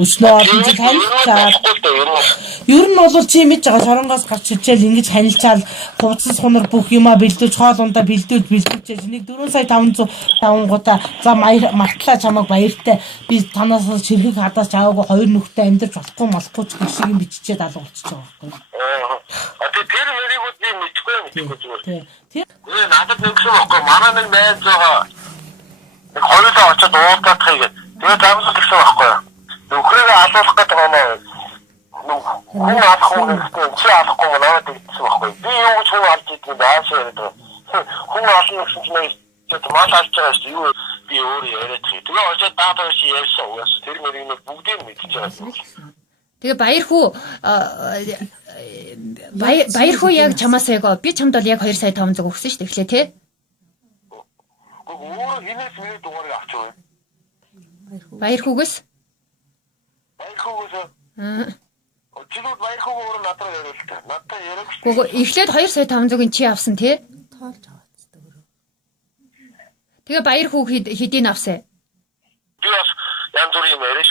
Өснөө тийм танилцаад. Ер нь бол чи мэдж байгаа шоронгоос гарч ичээл ингэж танилцаал хувцас хунар бүх юма бэлдүүж хоол ундаа бэлдүүлж нэг 4 сая 500 давангуудаа за мартлаа чамайг баяртай би танаас ширхэг хадаач аваагүй хоёр нүхтэй амьдарч болохгүй ч гэх шиг юм биччихээд алга болчихж байгаа байхгүй. Тэр мэрийг би мэдгүй зүгээр. Тэр надад нэгсэн байхгүй манай нэг найз байгаа. Нэг хоёулаа очиод уулзах хийгээд тэгээд амлах гэсэн байхгүй. Нөхрийгээ алуулах гэдэг юм. Хүн алах уу гэсэн чи алахгүй надад хэлсэн байхгүй. Би юу ч хүн алж идэх байшаа гэдэг. Хүн ална гэсэн чинь тэгээд мал алж байгаа шүү юу би өөрөө яриад хий. Тэгээд очиод даадаа чи ярьсан уус тэр мэрийг бүгдийг мэдчихэж байгаа. Тэгээ баяр хүү яг чамаас яг би чамд бол яг 2 сая 500 өгсөн шүү дээ эхлээ тий. Өөр хинээс миний дугаарыг авч яваа. Баяр хүүгээс? Чигүүд баяр хүү өөр надад яриултаа. Надад яриулж. Гүг эхлээд 2 сая 500-ыг чи авсан тий. Тоолж аваад өөрөө. Тэгээ баяр хүү хэдийн авсан? Би бас янз бүрийн юм яриа